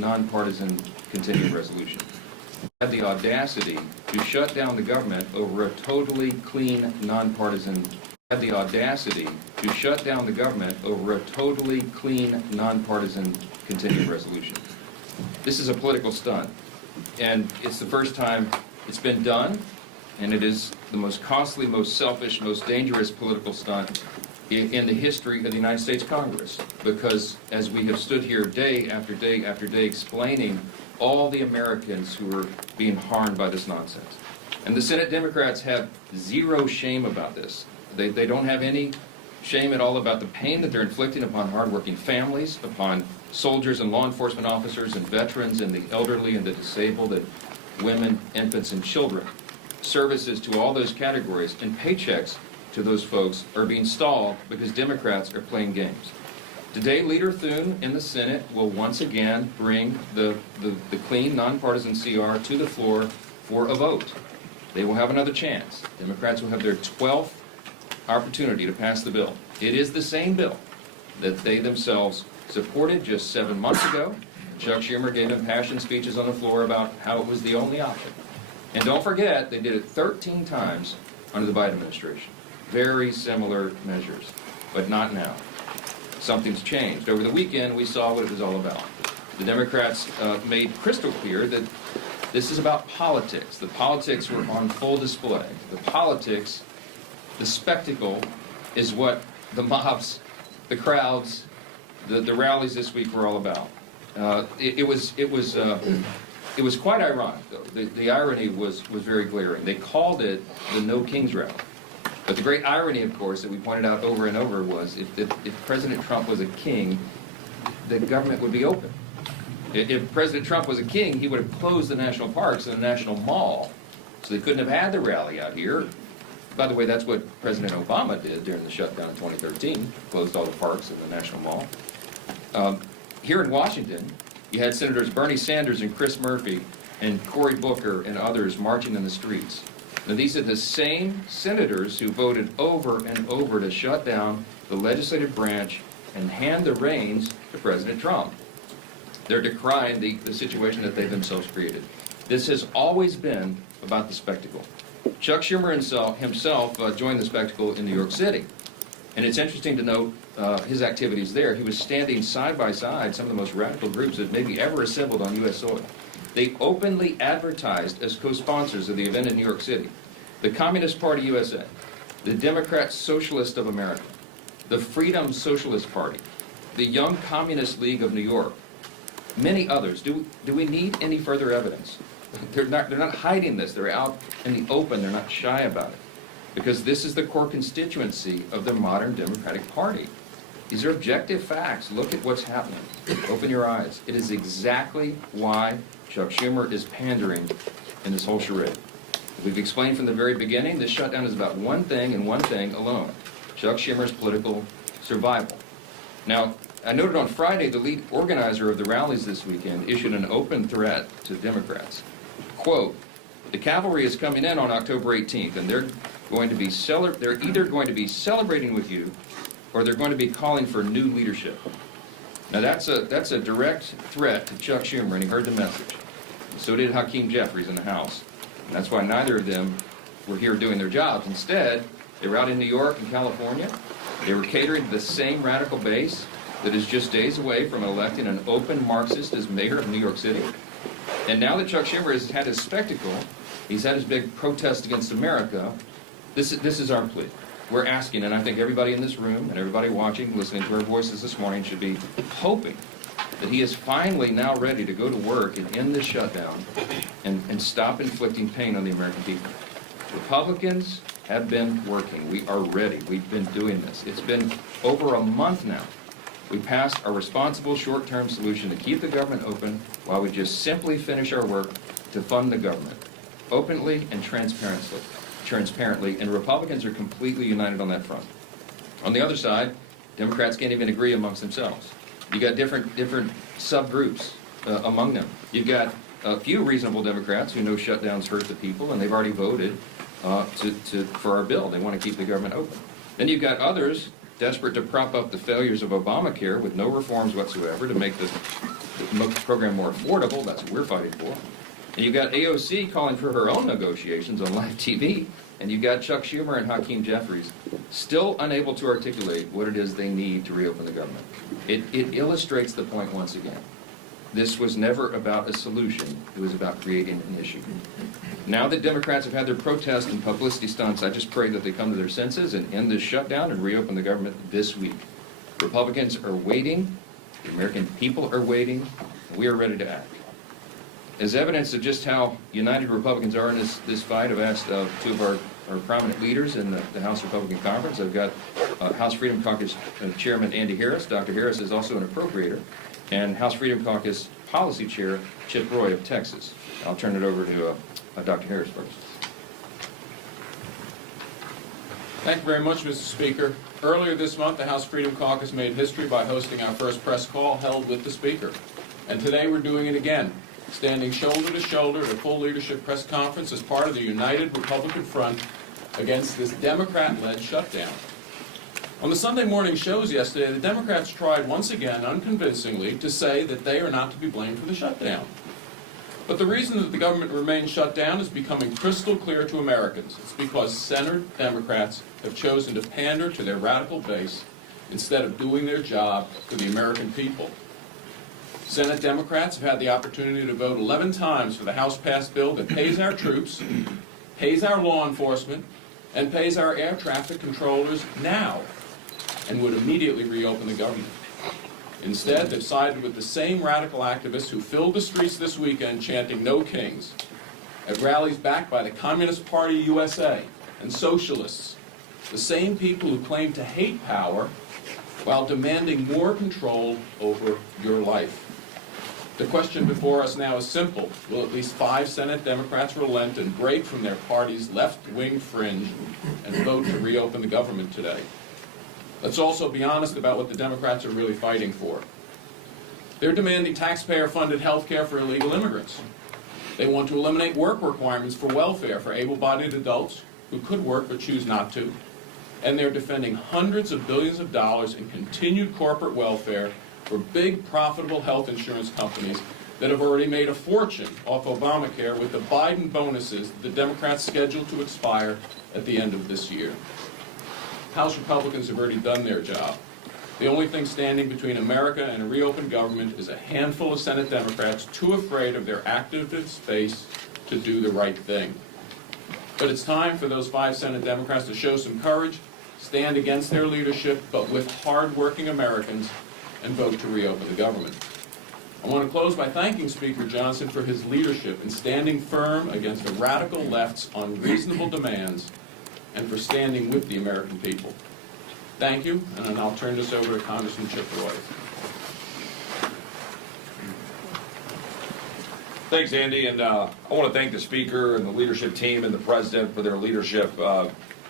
nonpartisan continuing resolution. Had the audacity to shut down the government over a totally clean nonpartisan. Had the audacity to shut down the government over a totally clean nonpartisan continuing resolution. This is a political stunt, and it's the first time it's been done, and it is the most costly, most selfish, most dangerous political stunt in the history of the United States Congress, because as we have stood here day after day after day explaining all the Americans who are being harmed by this nonsense. And the Senate Democrats have zero shame about this. They don't have any shame at all about the pain that they're inflicting upon hardworking families, upon soldiers and law enforcement officers and veterans and the elderly and the disabled and women, infants, and children. Services to all those categories and paychecks to those folks are being stalled because Democrats are playing games. Today, Leader Thune in the Senate will once again bring the clean, nonpartisan CR to the floor for a vote. They will have another chance. Democrats will have their 12th opportunity to pass the bill. It is the same bill that they themselves supported just 7 months ago. Chuck Schumer gave impassioned speeches on the floor about how it was the only option. And don't forget, they did it 13 times under the Biden administration. Very similar measures, but not now. Something's changed. Over the weekend, we saw what it was all about. The Democrats made crystal clear that this is about politics. The politics were on full display. The politics, the spectacle, is what the mobs, the crowds, the rallies this week were all about. It was quite ironic, though. The irony was very glaring. They called it the No Kings Rally. But the great irony, of course, that we pointed out over and over was if President Trump was a king, the government would be open. If President Trump was a king, he would have closed the national parks and the National Mall, so they couldn't have had the rally out here. By the way, that's what President Obama did during the shutdown in 2013, closed all the parks and the National Mall. Here in Washington, you had Senators Bernie Sanders and Chris Murphy and Cory Booker and others marching in the streets. Now, these are the same senators who voted over and over to shut down the legislative branch and hand the reins to President Trump. They're decrying the situation that they themselves created. This has always been about the spectacle. Chuck Schumer himself joined the spectacle in New York City. And it's interesting to note his activities there. He was standing side by side some of the most radical groups that maybe ever assembled on U.S. soil. They openly advertised as co-sponsors of the event in New York City. The Communist Party USA, the Democrat Socialist of America, the Freedom Socialist Party, the Young Communist League of New York, many others. Do we need any further evidence? They're not hiding this. They're out in the open. They're not shy about it. Because this is the core constituency of the modern Democratic Party. These are objective facts. Look at what's happening. Open your eyes. It is exactly why Chuck Schumer is pandering in this whole charade. We've explained from the very beginning, this shutdown is about one thing and one thing alone: Chuck Schumer's political survival. Now, I noted on Friday the lead organizer of the rallies this weekend issued an open threat to Democrats. Quote, "The cavalry is coming in on October 18th, and they're either going to be celebrating with you, or they're going to be calling for new leadership." Now that's a direct threat to Chuck Schumer, and he heard the message. So did Hakeem Jeffries in the House. And that's why neither of them were here doing their jobs. Instead, they were out in New York and California. They were catering to the same radical base that is just days away from electing an open Marxist as mayor of New York City. And now that Chuck Schumer has had his spectacle, he's had his big protest against America, this is our plea. We're asking, and I think everybody in this room and everybody watching, listening to our voices this morning should be hoping that he is finally now ready to go to work and end this shutdown and stop inflicting pain on the American people. Republicans have been working. We are ready. We've been doing this. It's been over a month now. We passed a responsible short-term solution to keep the government open while we just simply finish our work to fund the government openly and transparently, and Republicans are completely united on that front. On the other side, Democrats can't even agree amongst themselves. You got different subgroups among them. You've got a few reasonable Democrats who know shutdowns hurt the people, and they've already voted for our bill. They want to keep the government open. Then you've got others desperate to prop up the failures of Obamacare with no reforms whatsoever to make the program more affordable. That's what we're fighting for. And you've got AOC calling for her own negotiations on live TV. And you've got Chuck Schumer and Hakeem Jeffries still unable to articulate what it is they need to reopen the government. It illustrates the point once again. This was never about a solution. It was about creating an issue. Now that Democrats have had their protest and publicity stunts, I just pray that they come to their senses and end this shutdown and reopen the government this week. Republicans are waiting. The American people are waiting. And we are ready to act. As evidence of just how united Republicans are in this fight, I've asked two of our prominent leaders in the House Republican Conference. I've got House Freedom Caucus Chairman Andy Harris. Dr. Harris is also an appropriator. And House Freedom Caucus Policy Chair Chip Roy of Texas. I'll turn it over to Dr. Harris first. Thank you very much, Mr. Speaker. Earlier this month, the House Freedom Caucus made history by hosting our first press call held with the Speaker. And today we're doing it again, standing shoulder to shoulder at a full leadership press conference as part of the united Republican front against this Democrat-led shutdown. On the Sunday morning shows yesterday, the Democrats tried once again, unconvincingly, to say that they are not to be blamed for the shutdown. But the reason that the government remains shut down is becoming crystal clear to Americans. It's because Senate Democrats have chosen to pander to their radical base instead of doing their job for the American people. Senate Democrats have had the opportunity to vote 11 times for the House-passed bill that pays our troops, pays our law enforcement, and pays our air traffic controllers now, and would immediately reopen the government. Instead, they've sided with the same radical activists who filled the streets this weekend chanting "No Kings" at rallies backed by the Communist Party USA and socialists, the same people who claim to hate power while demanding more control over your life. The question before us now is simple. Will at least 5 Senate Democrats relent and break from their party's left-wing fringe and vote to reopen the government today? Let's also be honest about what the Democrats are really fighting for. They're demanding taxpayer-funded health care for illegal immigrants. They want to eliminate work requirements for welfare for able-bodied adults who could work but choose not to. And they're defending hundreds of billions of dollars in continued corporate welfare for big, profitable health insurance companies that have already made a fortune off Obamacare with the Biden bonuses the Democrats scheduled to expire at the end of this year. House Republicans have already done their job. The only thing standing between America and a reopened government is a handful of Senate Democrats too afraid of their activist base to do the right thing. But it's time for those 5 Senate Democrats to show some courage, stand against their leadership, but with hard-working Americans, and vote to reopen the government. I want to close by thanking Speaker Johnson for his leadership in standing firm against the radical left's unreasonable demands and for standing with the American people. Thank you, and I'll turn this over to Congressman Chip Roy. Thanks, Andy, and I want to thank the Speaker and the leadership team and the President for their leadership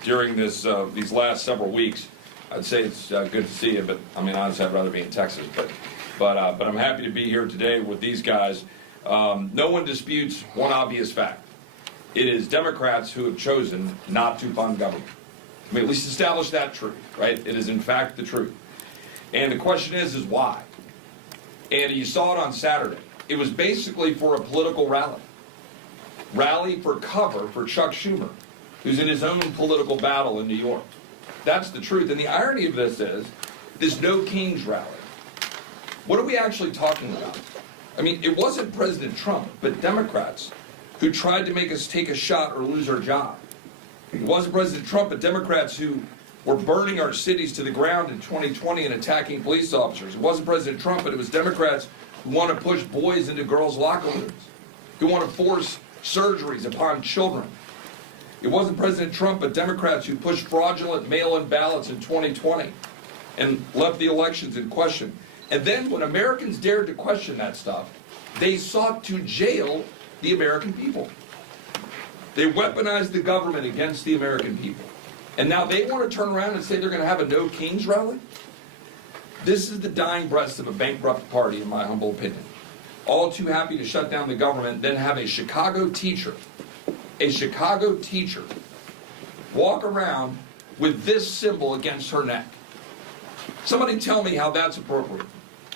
during these last several weeks. I'd say it's good to see you, but I mean, honestly, I'd rather be in Texas. But I'm happy to be here today with these guys. No one disputes one obvious fact. It is Democrats who have chosen not to fund government. I mean, at least establish that truth, right? It is, in fact, the truth. And the question is why? And you saw it on Saturday. It was basically for a political rally. Rally for cover for Chuck Schumer, who's in his own political battle in New York. That's the truth. And the irony of this is, this No Kings rally. What are we actually talking about? I mean, it wasn't President Trump, but Democrats who tried to make us take a shot or lose our job. It wasn't President Trump, but Democrats who were burning our cities to the ground in 2020 and attacking police officers. It wasn't President Trump, but it was Democrats who want to push boys into girls' locker rooms, who want to force surgeries upon children. It wasn't President Trump, but Democrats who pushed fraudulent mail-in ballots in 2020 and left the elections in question. And then when Americans dared to question that stuff, they sought to jail the American people. They weaponized the government against the American people. And now they want to turn around and say they're going to have a No Kings rally? This is the dying breath of a bankrupt party, in my humble opinion. All too happy to shut down the government, then have a Chicago teacher walk around with this symbol against her neck. Somebody tell me how that's appropriate.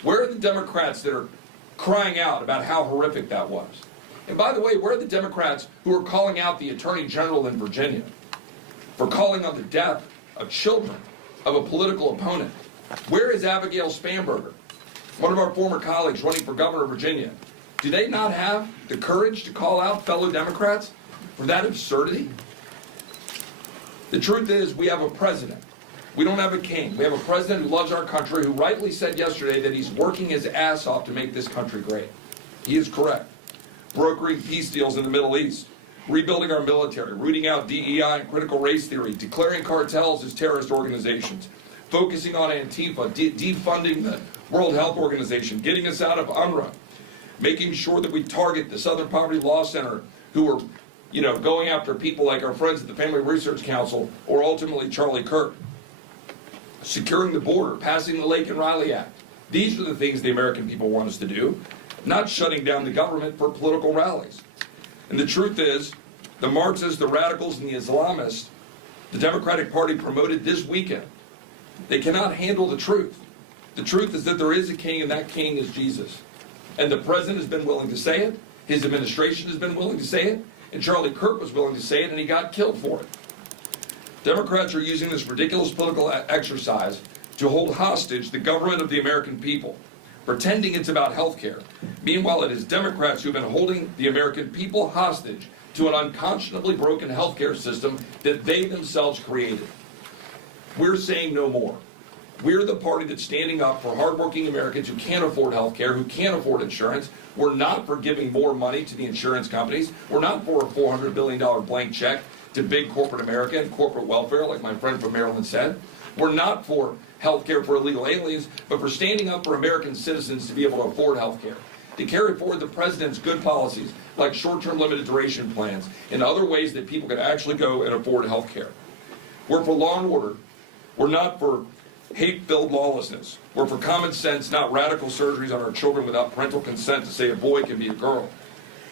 Where are the Democrats that are crying out about how horrific that was? And by the way, where are the Democrats who are calling out the Attorney General in Virginia for calling on the death of children of a political opponent? Where is Abigail Spanberger, one of our former colleagues running for governor of Virginia? Do they not have the courage to call out fellow Democrats for that absurdity? The truth is, we have a president. We don't have a king. We have a president who loves our country, who rightly said yesterday that he's working his ass off to make this country great. He is correct. Brokering peace deals in the Middle East, rebuilding our military, rooting out DEI and critical race theory, declaring cartels as terrorist organizations, focusing on Antifa, defunding the World Health Organization, getting us out of UNRWA, making sure that we target the Southern Poverty Law Center, who are, going after people like our friends at the Family Research Council, or ultimately Charlie Kirk. Securing the border, passing the Lake and Riley Act. These are the things the American people want us to do, not shutting down the government for political rallies. And the truth is, the Marxists, the radicals, and the Islamists, the Democratic Party promoted this weekend, they cannot handle the truth. The truth is that there is a king, and that king is Jesus. And the president has been willing to say it, his administration has been willing to say it, and Charlie Kirk was willing to say it, and he got killed for it. Democrats are using this ridiculous political exercise to hold hostage the government of the American people, pretending it's about health care. Meanwhile, it is Democrats who have been holding the American people hostage to an unconscionably broken health care system that they themselves created. We're saying no more. We're the party that's standing up for hardworking Americans who can't afford health care, who can't afford insurance. We're not for giving more money to the insurance companies. We're not for a $400 billion blank check to big corporate America and corporate welfare, like my friend from Maryland said. We're not for health care for illegal aliens, but for standing up for American citizens to be able to afford health care, to carry forward the president's good policies, like short-term limited duration plans, and other ways that people can actually go and afford health care. We're for law and order. We're not for hate-filled lawlessness. We're for common sense, not radical surgeries on our children without parental consent to say a boy can be a girl.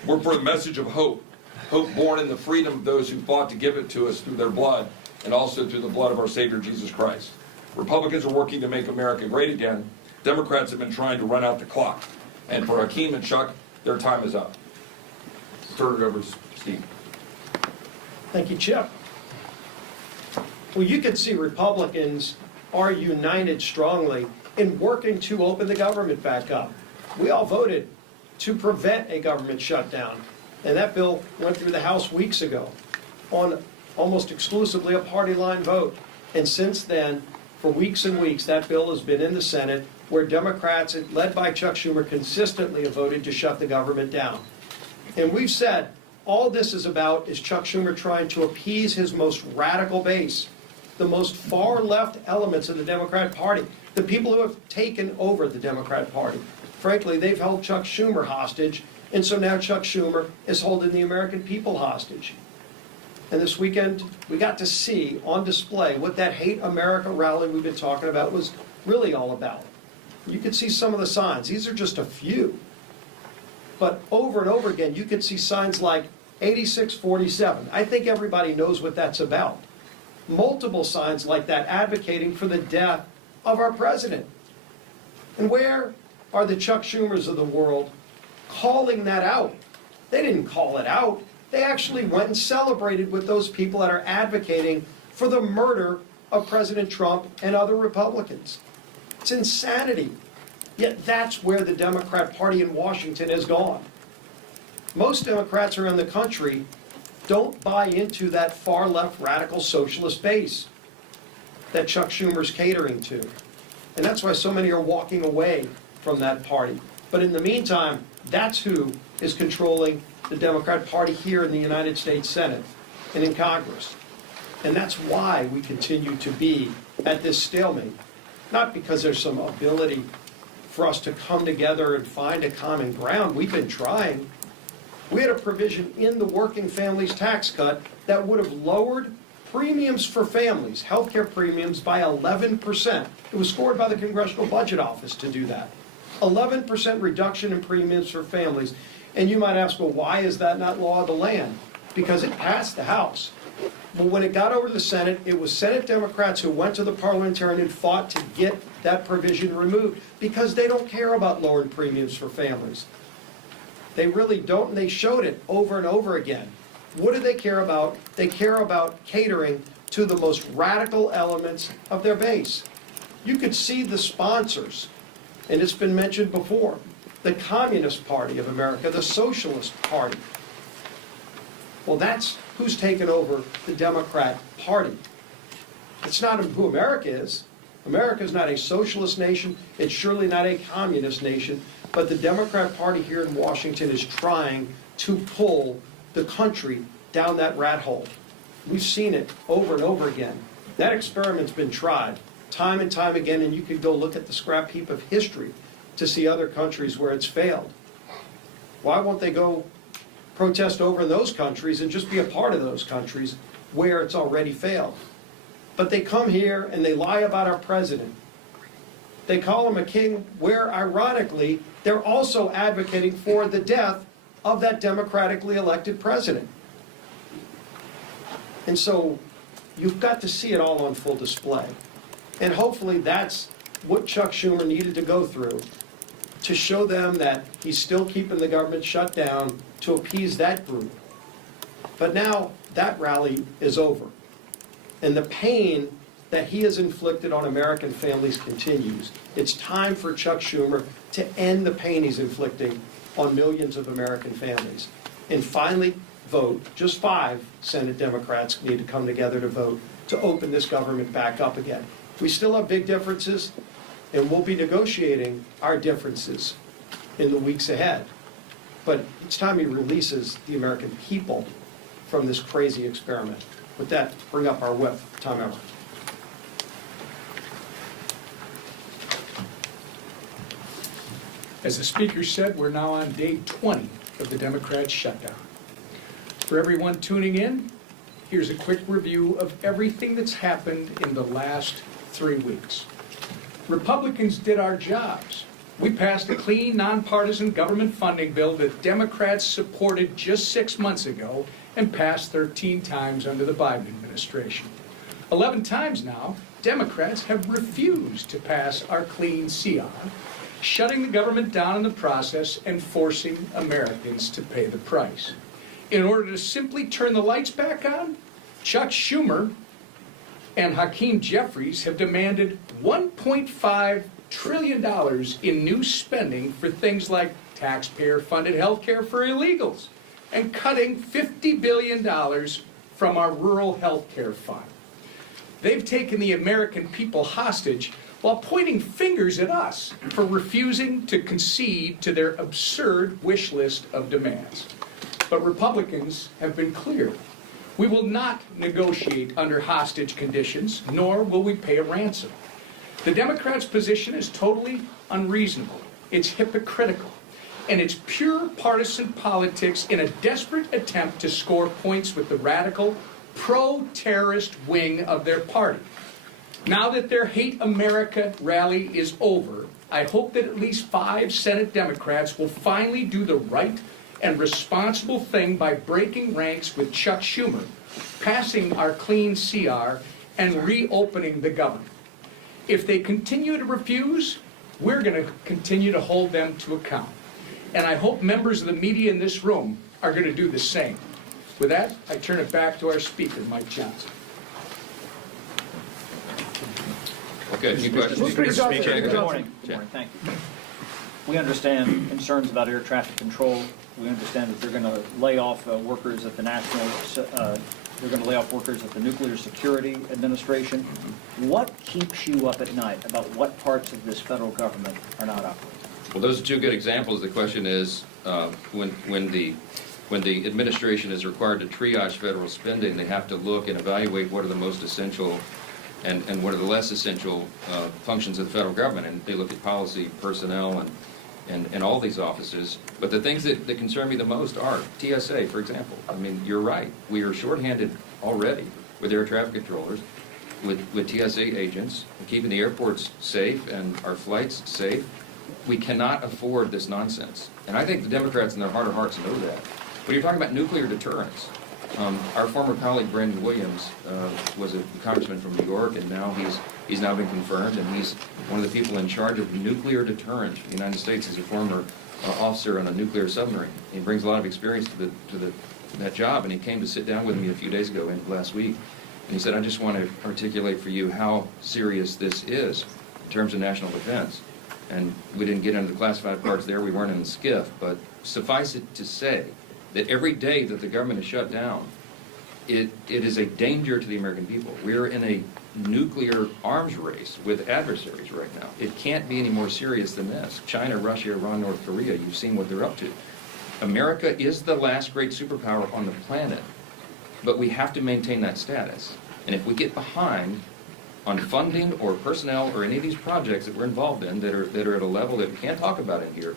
We're for the message of hope. Hope born in the freedom of those who fought to give it to us through their blood, and also through the blood of our Savior Jesus Christ. Republicans are working to make America great again. Democrats have been trying to run out the clock. And for Hakeem and Chuck, their time is up. Turn it over to Steve. Thank you, Chip. Well, you can see Republicans are united strongly in working to open the government back up. We all voted to prevent a government shutdown, and that bill went through the House weeks ago on almost exclusively a party line vote. And since then, for weeks and weeks, that bill has been in the Senate, where Democrats, led by Chuck Schumer, consistently have voted to shut the government down. And we've said all this is about is Chuck Schumer trying to appease his most radical base, the most far-left elements of the Democrat Party, the people who have taken over the Democrat Party. Frankly, they've held Chuck Schumer hostage, and so now Chuck Schumer is holding the American people hostage. And this weekend, we got to see on display what that Hate America rally we've been talking about was really all about. You could see some of the signs. These are just a few. But over and over again, you could see signs like 8647. I think everybody knows what that's about. Multiple signs like that advocating for the death of our president. And where are the Chuck Schumers of the world calling that out? They didn't call it out. They actually went and celebrated with those people that are advocating for the murder of President Trump and other Republicans. It's insanity. Yet that's where the Democrat Party in Washington has gone. Most Democrats around the country don't buy into that far-left radical socialist base that Chuck Schumer's catering to. And that's why so many are walking away from that party. But in the meantime, that's who is controlling the Democrat Party here in the United States Senate and in Congress. And that's why we continue to be at this stalemate. Not because there's some ability for us to come together and find a common ground. We've been trying. We had a provision in the Working Families Tax Cut that would have lowered premiums for families, health care premiums, by 11%. It was scored by the Congressional Budget Office to do that. 11% reduction in premiums for families. And you might ask, well, why is that not law of the land? Because it passed the House. But when it got over to the Senate, it was Senate Democrats who went to the parliamentarian and fought to get that provision removed because they don't care about lowering premiums for families. They really don't, and they showed it over and over again. What do they care about? They care about catering to the most radical elements of their base. You could see the sponsors, and it's been mentioned before, the Communist Party of America, the Socialist Party. Well, that's who's taken over the Democrat Party. It's not who America is. America is not a socialist nation. It's surely not a communist nation. But the Democrat Party here in Washington is trying to pull the country down that rat hole. We've seen it over and over again. That experiment's been tried time and time again, and you can go look at the scrap heap of history to see other countries where it's failed. Why won't they go protest over in those countries and just be a part of those countries where it's already failed? But they come here and they lie about our president. They call him a king, where ironically, they're also advocating for the death of that democratically elected president. And so you've got to see it all on full display. And hopefully that's what Chuck Schumer needed to go through to show them that he's still keeping the government shut down to appease that group. But now that rally is over. And the pain that he has inflicted on American families continues. It's time for Chuck Schumer to end the pain he's inflicting on millions of American families. And finally, vote. Just 5 Senate Democrats need to come together to vote to open this government back up again. We still have big differences, and we'll be negotiating our differences in the weeks ahead. But it's time he releases the American people from this crazy experiment. With that, bring up our whip, Tom Emmer. As the Speaker said, we're now on day 20 of the Democrats' shutdown. For everyone tuning in, here's a quick review of everything that's happened in the last 3 weeks. Republicans did our jobs. We passed a clean, nonpartisan government funding bill that Democrats supported just 6 months ago and passed 13 times under the Biden administration. 11 times now, Democrats have refused to pass our clean CR, shutting the government down in the process and forcing Americans to pay the price. In order to simply turn the lights back on, Chuck Schumer and Hakeem Jeffries have demanded $1.5 trillion in new spending for things like taxpayer-funded health care for illegals and cutting $50 billion from our rural health care fund. They've taken the American people hostage while pointing fingers at us for refusing to concede to their absurd wish list of demands. But Republicans have been clear. We will not negotiate under hostage conditions, nor will we pay a ransom. The Democrats' position is totally unreasonable. It's hypocritical. And it's pure partisan politics in a desperate attempt to score points with the radical, pro-terrorist wing of their party. Now that their Hate America rally is over, I hope that at least 5 Senate Democrats will finally do the right and responsible thing by breaking ranks with Chuck Schumer, passing our clean CR, and reopening the government. If they continue to refuse, we're going to continue to hold them to account. And I hope members of the media in this room are going to do the same. With that, I turn it back to our Speaker, Mike Johnson. Okay, any questions? Mr. Speaker, Good good morning. Good morning, thank you. We understand concerns about air traffic control. We understand that they're going to lay off workers at the they're going to lay off workers at the Nuclear Security Administration. What keeps you up at night about what parts of this federal government are not operating? Well, those are 2 good examples. The question is, when the administration is required to triage federal spending, they have to look and evaluate what are the most essential and what are the less essential functions of the federal government. And they look at policy, personnel, and all these offices. But the things that concern me the most are TSA, for example. I mean, you're right. We are shorthanded already with air traffic controllers, with TSA agents, keeping the airports safe and our flights safe. We cannot afford this nonsense. And I think the Democrats in their heart of hearts know that. But you're talking about nuclear deterrence. Our former colleague Brandon Williams was a congressman from New York, and now he's now been confirmed, and he's one of the people in charge of nuclear deterrent in the United States. He's a former officer on a nuclear submarine. He brings a lot of experience to that job, and he came to sit down with me a few days ago, last week, and he said, I just want to articulate for you how serious this is in terms of national defense. And we didn't get into the classified parts there, we weren't in the SCIF, but suffice it to say that every day that the government is shut down, it is a danger to the American people. We're in a nuclear arms race with adversaries right now. It can't be any more serious than this. China, Russia, Iran, North Korea, you've seen what they're up to. America is the last great superpower on the planet, but we have to maintain that status. And if we get behind on funding or personnel or any of these projects that we're involved in that are at a level that we can't talk about in here,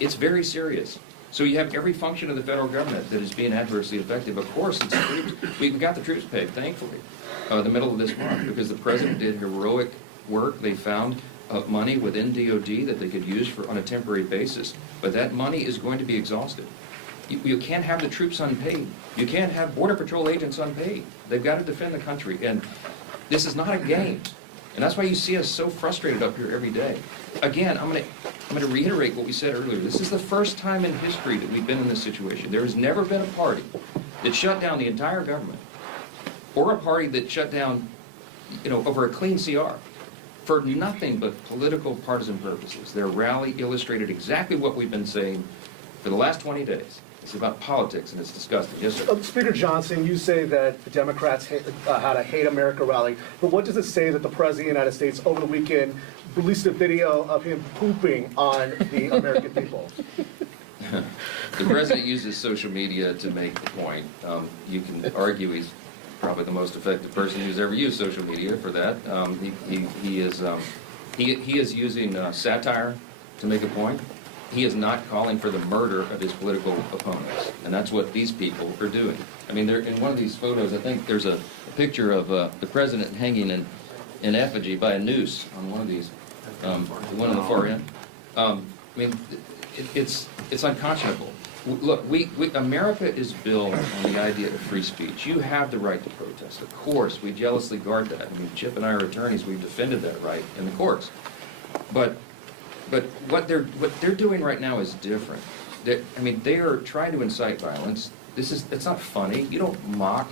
it's very serious. So you have every function of the federal government that is being adversely affected. Of course, it's troops. We got the troops paid, thankfully, the middle of this month, because the president did heroic work. They found money within DOD that they could use on a temporary basis. But that money is going to be exhausted. You can't have the troops unpaid. You can't have Border Patrol agents unpaid. They've got to defend the country. And this is not a game. And that's why you see us so frustrated up here every day. Again, I'm going to reiterate what we said earlier. This is the first time in history that we've been in this situation. There has never been a party that shut down the entire government, or a party that shut down, over a clean CR for nothing but political partisan purposes. Their rally illustrated exactly what we've been saying for the last 20 days. It's about politics, and it's disgusting. Yes, sir. Speaker Johnson, you say that the Democrats had a Hate America rally, but what does it say that the President of the United States over the weekend released a video of him pooping on the American people? The president uses social media to make the point. You can argue he's probably the most effective person who's ever used social media for that. He is using satire to make a point. He is not calling for the murder of his political opponents, and that's what these people are doing. I mean, they're in one of these photos. I think there's a picture of the president hanging in effigy by a noose on one of these, the one on the far end. I mean, it's unconscionable. Look, America is built on the idea of free speech. You have the right to protest. Of course, we jealously guard that. I mean, Chip and I are attorneys. We've defended that right in the courts. But what they're doing right now is different. They are trying to incite violence. It's not funny. You don't mock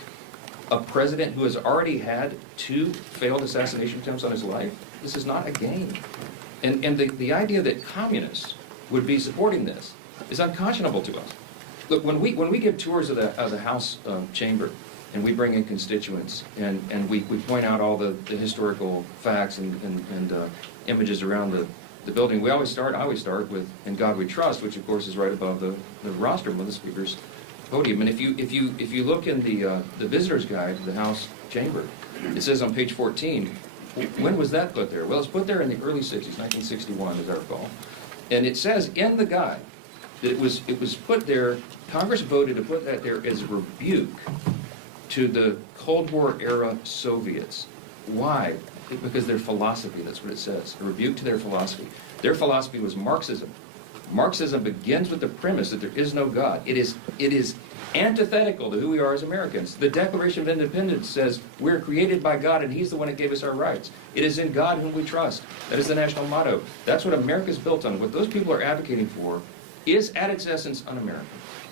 a president who has already had 2 failed assassination attempts on his life. This is not a game. And the idea that communists would be supporting this is unconscionable to us. Look, when we give tours of the House chamber, and we bring in constituents, and we point out all the historical facts and images around the building, I always start with "In God We Trust," which of course is right above the rostrum of the speaker's podium. And if you look in the visitor's guide to the House chamber, it says on page 14, when was that put there? Well, it's put there in the early 60s, 1961, as I recall. And it says in the guide that it was put there, Congress voted to put that there as a rebuke to the Cold War era Soviets. Why? Because their philosophy, that's what it says, a rebuke to their philosophy. Their philosophy was Marxism. Marxism begins with the premise that there is no God. It is antithetical to who we are as Americans. The Declaration of Independence says we're created by God and He's the one that gave us our rights. It is in God whom we trust. That is the national motto. That's what America is built on. What those people are advocating for is at its essence un-American.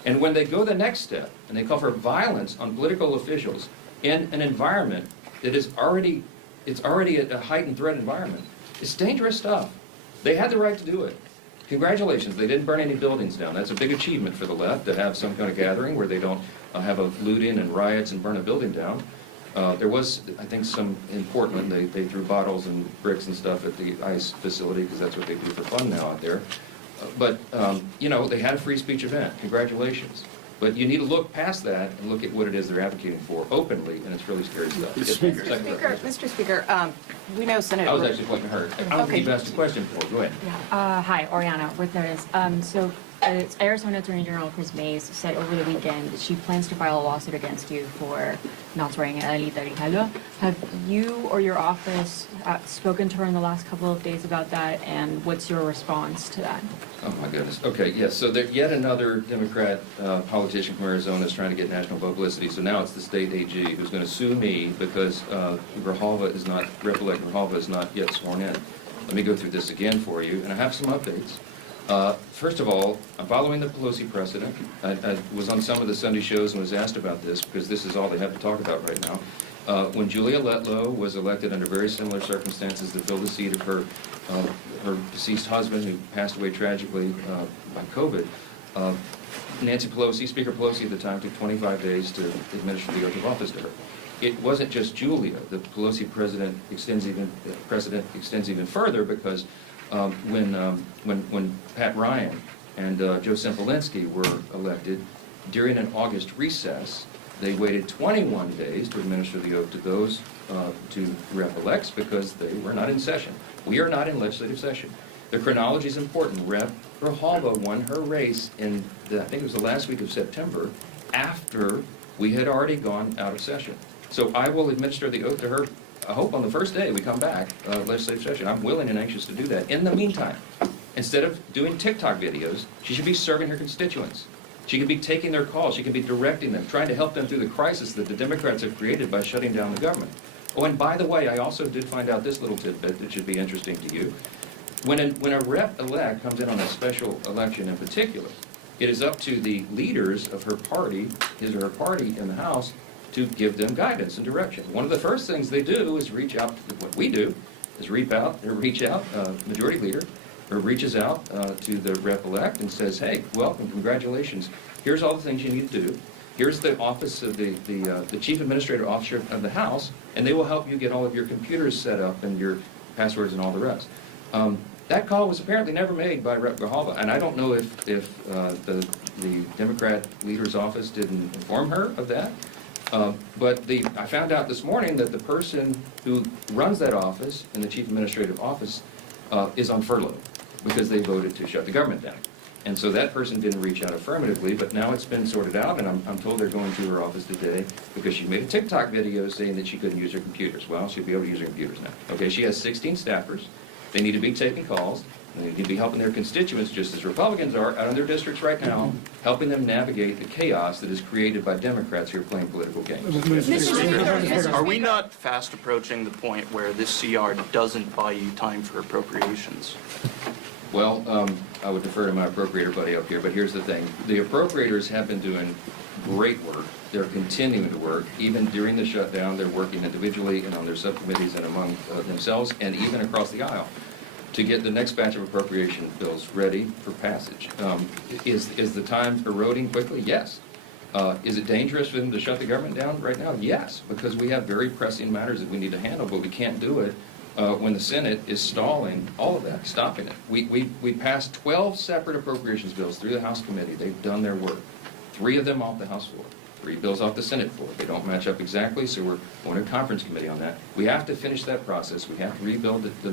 And when they go the next step and they call for violence on political officials in an environment that is already a heightened threat environment, it's dangerous stuff. They had the right to do it. Congratulations, they didn't burn any buildings down. That's a big achievement for the left, to have some kind of gathering where they don't have a looting and riots and burn a building down. There was, I think, some in Portland, they threw bottles and bricks and stuff at the ICE facility because that's what they do for fun now out there. But they had a free speech event. Congratulations. But you need to look past that and look at what it is they're advocating for openly, and it's really scary stuff. Mr. Speaker, we know Senator... I was actually pointing to her. I don't think you've asked a question before. Go ahead. Hi, Oriana with Notice. So Arizona Attorney General Chris Mays said over the weekend that she plans to file a lawsuit against you for not swearing in Adelita Grijalva. Have you or your office spoken to her in the last couple of days about that, and what's your response to that? Oh, my goodness. Okay, yes, so there, yet another Democrat politician from Arizona is trying to get national publicity, so now it's the state AG who's going to sue me because Grijalva is not, Rep-elect Grijalva is not yet sworn in. Let me go through this again for you, and I have some updates. First of all, I'm following the Pelosi precedent. I was on some of the Sunday shows and was asked about this because this is all they have to talk about right now. When Julia Letlow was elected under very similar circumstances to fill the seat of her deceased husband, who passed away tragically by COVID, Nancy Pelosi, Speaker Pelosi at the time, took 25 days to administer the oath of office to her. It wasn't just Julia. The Pelosi precedent extends even further because when Pat Ryan and Joe Sempolinski were elected, during an August recess, they waited 21 days to administer the oath to those two rep-elects because they were not in session. We are not in legislative session. The chronology is important. Rep. Grijalva won her race in, I think it was the last week of September, after we had already gone out of session. So I will administer the oath to her, I hope on the first day we come back, legislative session. I'm willing and anxious to do that. In the meantime, instead of doing TikTok videos, she should be serving her constituents. She could be taking their calls. She could be directing them, trying to help them through the crisis that the Democrats have created by shutting down the government. Oh, and by the way, I also did find out this little tidbit that should be interesting to you. When a rep-elect comes in on a special election in particular, it is up to the leaders of her party, his or her party in the House, to give them guidance and direction. One of the first things they do is reach out, what we do, is reach out, majority leader, or reaches out to the rep-elect and says, hey, welcome, congratulations, here's all the things you need to do. Here's the office of the Chief Administrative Officer of the House, and they will help you get all of your computers set up and your passwords and all the rest. That call was apparently never made by Rep. Grijalva, and I don't know if the Democrat leader's office didn't inform her of that. But I found out this morning that the person who runs that office in the Chief Administrative Office is on furlough because they voted to shut the government down. And so that person didn't reach out affirmatively, but now it's been sorted out, and I'm told they're going to her office today because she made a TikTok video saying that she couldn't use her computers. Well, she'll be able to use her computers now. Okay, she has 16 staffers. They need to be taking calls. They need to be helping their constituents, just as Republicans are out in their districts right now, helping them navigate the chaos that is created by Democrats who are playing political games. Are we not fast approaching the point where this CR doesn't buy you time for appropriations? Well, I would defer to my appropriator buddy up here, but here's the thing. The appropriators have been doing great work. They're continuing to work. Even during the shutdown, they're working individually and on their subcommittees and among themselves and even across the aisle to get the next batch of appropriation bills ready for passage. Is the time eroding quickly? Yes. Is it dangerous for them to shut the government down right now? Yes, because we have very pressing matters that we need to handle, but we can't do it when the Senate is stalling all of that, stopping it. We passed 12 separate appropriations bills through the House committee. They've done their work. 3 of them off the House floor. 3 bills off the Senate floor. They don't match up exactly, so we're going to conference committee on that. We have to finish that process. We have to rebuild the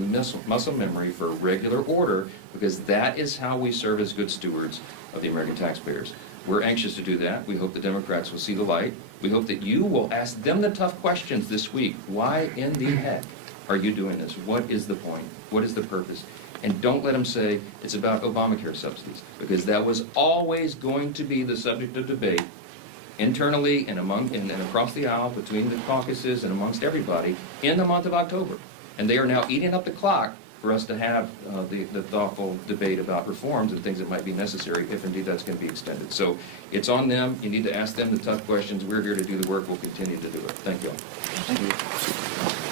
muscle memory for regular order, because that is how we serve as good stewards of the American taxpayers. We're anxious to do that. We hope the Democrats will see the light. We hope that you will ask them the tough questions this week. Why in the heck are you doing this? What is the point? What is the purpose? And don't let them say it's about Obamacare subsidies, because that was always going to be the subject of debate internally and across the aisle between the caucuses and amongst everybody in the month of October. And they are now eating up the clock for us to have the thoughtful debate about reforms and things that might be necessary if indeed that's going to be extended. So it's on them. You need to ask them the tough questions. We're here to do the work. We'll continue to do it. Thank you all.